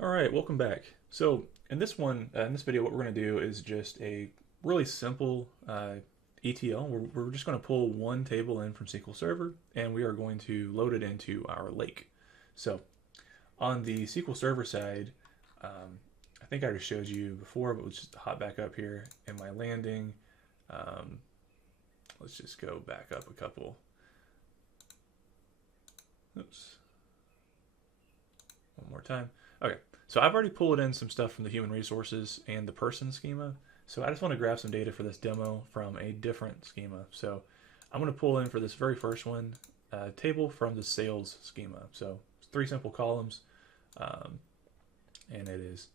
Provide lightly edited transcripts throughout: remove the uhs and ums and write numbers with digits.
All right, welcome back. So in this one, in this video, what we're going to do is just a really simple ETL. We're just going to pull one table in from SQL Server, and we are going to load it into our lake. So on the SQL Server side, I think I already showed you before, but let's just hop back up here in my landing. Um, let's just go back up a couple. Oops. One more time. Okay, so I've already pulled in some stuff from the human resources and the person schema. So I just want to grab some data for this demo from a different schema. So I'm going to pull in for this very first one, table from the sales schema. So it's three simple columns, and it is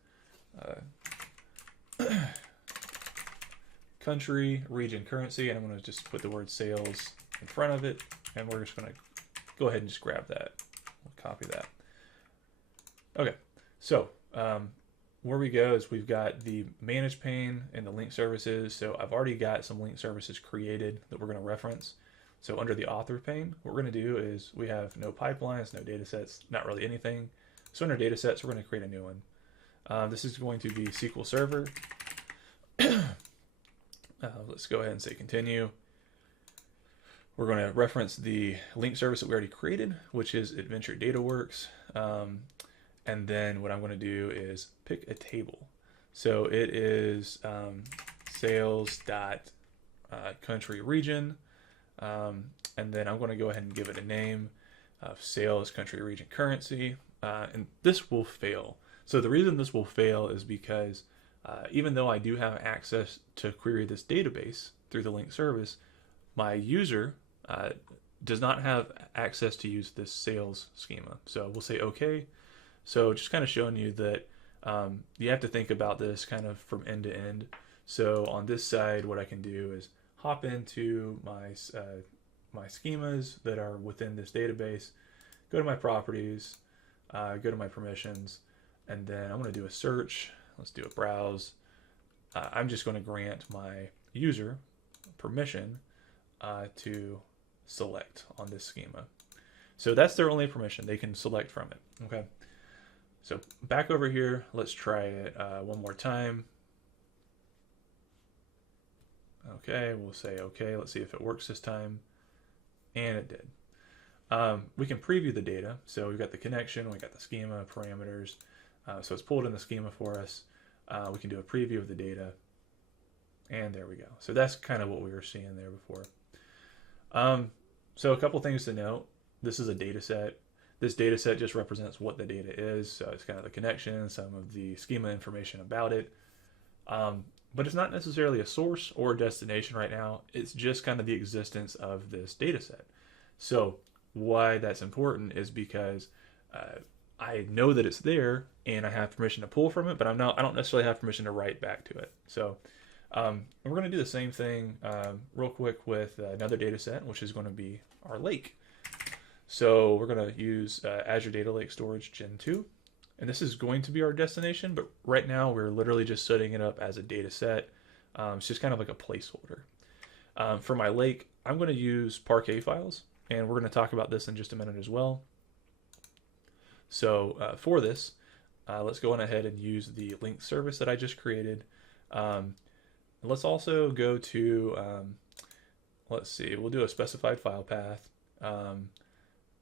country, region, currency, and I'm going to just put the word sales in front of it, and we're just going to go ahead and just grab that. We'll copy that. Okay, so where we go is we've got the manage pane and the link services. So I've already got some link services created that we're going to reference. So under the author pane, what we're going to do is we have no pipelines, no data sets, not really anything. So under data sets, we're going to create a new one. This is going to be SQL Server. Let's go ahead and say continue. We're going to reference the link service that we already created, which is Adventure DataWorks. And then what I'm going to do is pick a table. So it is sales dot country region. And then I'm going to go ahead and give it a name of sales country region currency. And this will fail. So the reason this will fail is because even though I do have access to query this database through the link service, my user does not have access to use this sales schema. So we'll say okay. So just kind of showing you that you have to think about this kind of from end to end. So on this side, what I can do is hop into my my schemas that are within this database, go to my properties, go to my permissions, and then I'm going to do a search. Let's do a browse. I'm just going to grant my user permission to select on this schema. So that's their only permission. They can select from it. Okay. So back over here, let's try it one more time. Okay, we'll say okay. Let's see if it works this time. And it did. We can preview the data. So we've got the connection, we got the schema parameters. So it's pulled in the schema for us. We can do a preview of the data. And there we go. So that's kind of what we were seeing there before. So a couple things to note. This is a data set. This data set just represents what the data is. So it's kind of the connection, some of the schema information about it. But it's not necessarily a source or a destination right now. It's just kind of the existence of this data set. So why that's important is because I know that it's there and I have permission to pull from it, but I don't necessarily have permission to write back to it. So we're going to do the same thing real quick with another data set, which is going to be our lake. So we're going to use Azure Data Lake Storage Gen 2. And this is going to be our destination, but right now we're literally just setting it up as a data set. It's just kind of like a placeholder. For my lake, I'm going to use Parquet files, and we're going to talk about this in just a minute as well. So for this, let's go on ahead and use the link service that I just created. Let's also go to, let's see, we'll do a specified file path.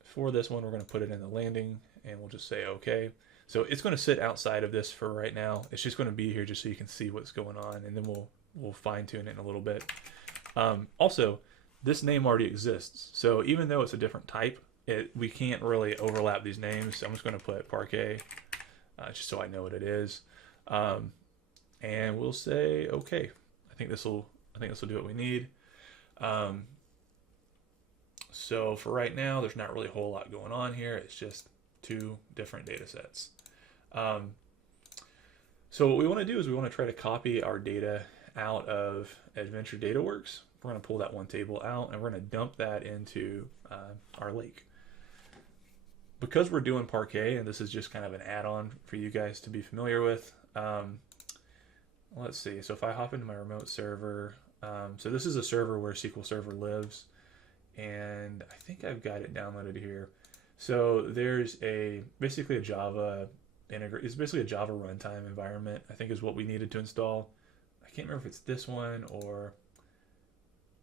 For this one, we're going to put it in the landing, and we'll just say okay. So it's going to sit outside of this for right now. It's just going to be here just so you can see what's going on, and then we'll fine tune it in a little bit. Also, this name already exists, so even though it's a different type, we can't really overlap these names. So I'm just going to put Parquet, just so I know what it is, and we'll say okay. I think this will do what we need. So for right now, there's not really a whole lot going on here. It's just two different data sets. So what we want to do is we want to try to copy our data out of Adventure DataWorks. We're going to pull that one table out and we're going to dump that into our lake. Because we're doing Parquet, and this is just kind of an add-on for you guys to be familiar with, let's see. So if I hop into my remote server, so this is a server where SQL Server lives. And I think I've got it downloaded here. So there's basically a Java integrate. It's basically a Java runtime environment, I think is what we needed to install. I can't remember if it's this one or,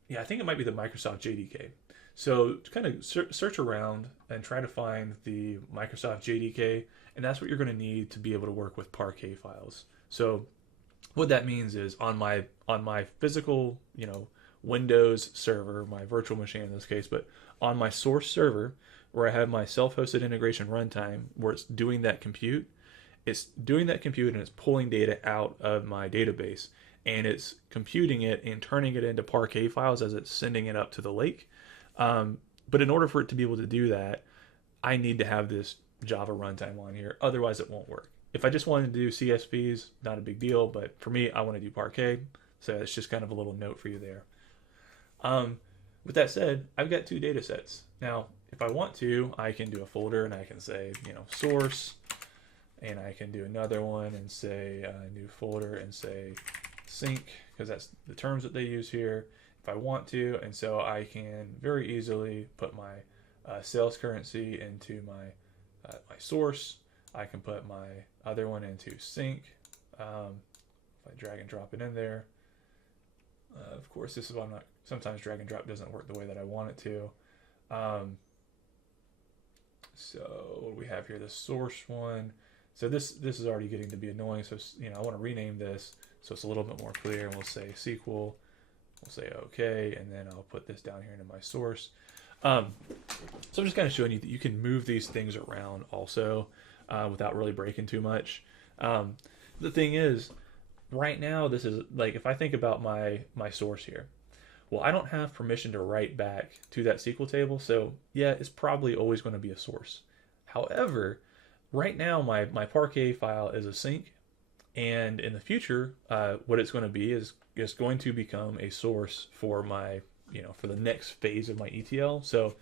yeah, I think it might be the Microsoft JDK. So kind of search around and try to find the Microsoft JDK, and that's what you're going to need to be able to work with Parquet files. So what that means is on my physical, Windows server, my virtual machine in this case, but on my source server where I have my self-hosted integration runtime where it's doing that compute and it's pulling data out of my database and it's computing it and turning it into Parquet files as it's sending it up to the lake. But in order for it to be able to do that, I need to have this Java runtime on here. Otherwise, it won't work. If I just wanted to do CSVs, not a big deal. But for me, I want to do Parquet. So it's just kind of a little note for you there. With that said, I've got two data sets. Now, if I want to, I can do a folder and I can say, source. And I can do another one and say new folder and say sync, because that's the terms that they use here if I want to. And so I can very easily put my sales currency into my source. I can put my other one into sync. If I drag and drop it in there. Of course, this is why I'm not, sometimes drag and drop doesn't work the way that I want it to. So what do we have here? The source one. So this is already getting to be annoying. So I want to rename this so it's a little bit more clear. And we'll say SQL. We'll say OK, and then I'll put this down here into my source. So I'm just kind of showing you that you can move these things around also without really breaking too much. The thing is, right now, this is like, if I think about my source here, well, I don't have permission to write back to that SQL table. So yeah, it's probably always going to be a source. However, right now, my Parquet file is a sync. And in the future, what it's going to be is it's going to become a source for my, for the next phase of my ETL. So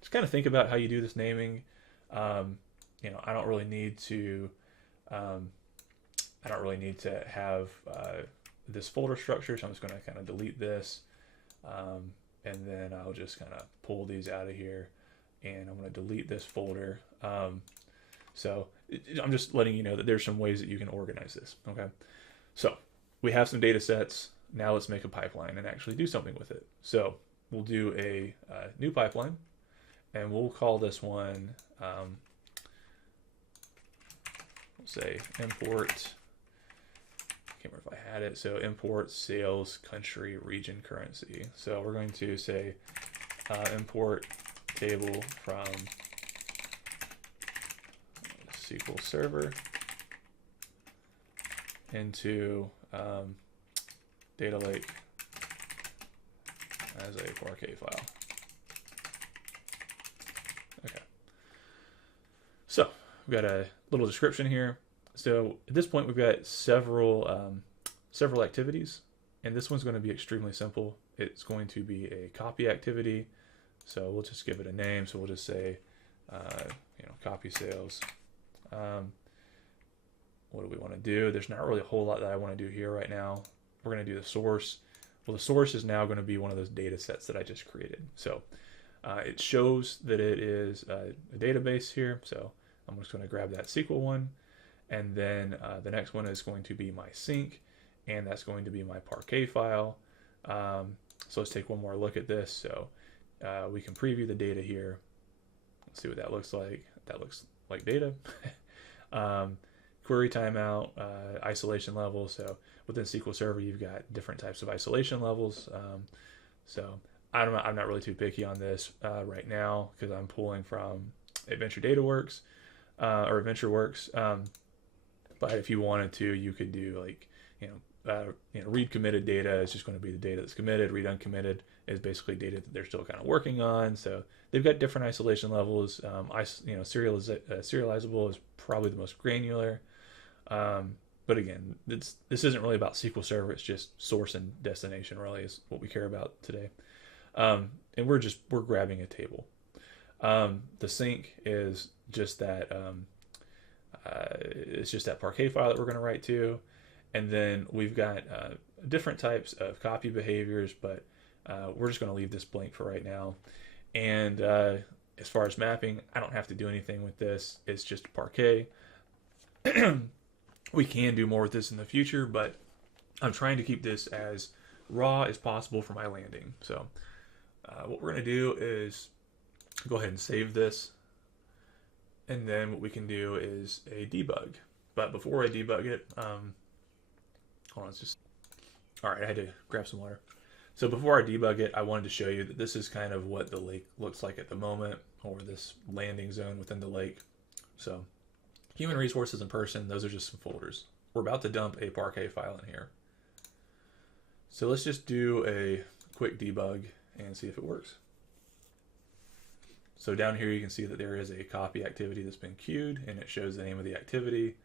just kind of think about how you do this naming. I don't really need to, have this folder structure. So I'm just going to kind of delete this. And then I'll just kind of pull these out of here and I'm going to delete this folder. So I'm just letting you know that there's some ways that you can organize this. Okay. So we have some data sets. Now let's make a pipeline and actually do something with it. So we'll do a new pipeline and we'll call this one, we'll say import, I can't remember if I had it. So import sales country region currency. So we're going to say import table from SQL Server into data lake as a Parquet file. Okay. So we've got a little description here. So at this point, we've got several activities, and this one's going to be extremely simple. It's going to be a copy activity. So we'll just give it a name. So we'll just say, copy sales. What do we want to do? There's not really a whole lot that I want to do here right now. We're going to do the source. Well, the source is now going to be one of those data sets that I just created. So it shows that it is a database here. So I'm just going to grab that SQL one. And then the next one is going to be my sync. And that's going to be my Parquet file. So let's take one more look at this. So we can preview the data here. Let's see what that looks like. That looks like data. Query timeout, isolation level. So within SQL Server, you've got different types of isolation levels. So I'm not really too picky on this right now because I'm pulling from Adventure DataWorks or AdventureWorks. But if you wanted to, you could do like, read committed data is just going to be the data that's committed. Read uncommitted is basically data that they're still kind of working on. So they've got different isolation levels. Serializable is probably the most granular. But again, this isn't really about SQL Server. It's just source and destination really is what we care about today. And we're grabbing a table. The sync is just that, it's just that Parquet file that we're going to write to. And then we've got different types of copy behaviors, but we're just going to leave this blank for right now. And as far as mapping, I don't have to do anything with this. It's just Parquet. We can do more with this in the future, but I'm trying to keep this as raw as possible for my landing. So what we're going to do is go ahead and save this. And then what we can do is a debug. But before I debug it, hold on, it's just, all right, I had to grab some water. So before I debug it, I wanted to show you that this is kind of what the lake looks like at the moment, or this landing zone within the lake. So human resources and person, those are just some folders. We're about to dump a Parquet file in here. So let's just do a quick debug and see if it works. So down here you can see that there is a copy activity that's been queued, and it shows the name of the activity.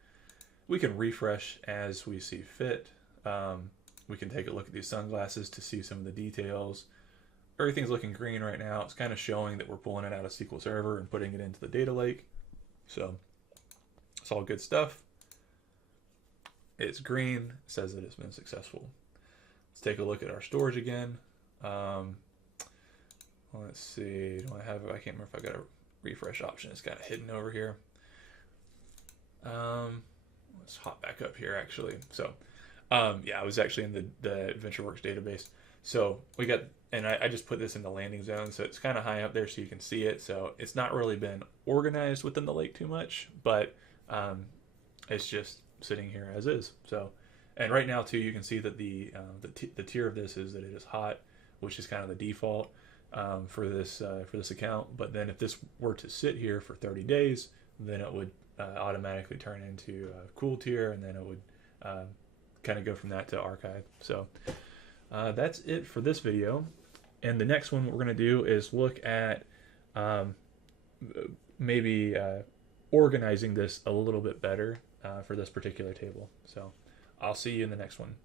We can refresh as we see fit. We can take a look at these sunglasses to see some of the details. Everything's looking green right now. It's kind of showing that we're pulling it out of SQL Server and putting it into the data lake. So it's all good stuff. It's green, it says that it's been successful. Let's take a look at our storage again. Let's see, do I have, I can't remember if I got a refresh option. It's kind of hidden over here. Let's hop back up here actually. So yeah, I was actually in the AdventureWorks database. So we got, and I just put this in the landing zone, so it's kind of high up there so you can see it. So it's not really been organized within the lake too much, but it's just sitting here as is. So, and right now too, you can see that the tier of this is that it is hot, which is kind of the default for this account. But then if this were to sit here for 30 days, then it would automatically turn into a cool tier, and then it would kind of go from that to archive. So that's it for this video. And the next one, what we're going to do is look at maybe organizing this a little bit better for this particular table. So I'll see you in the next one.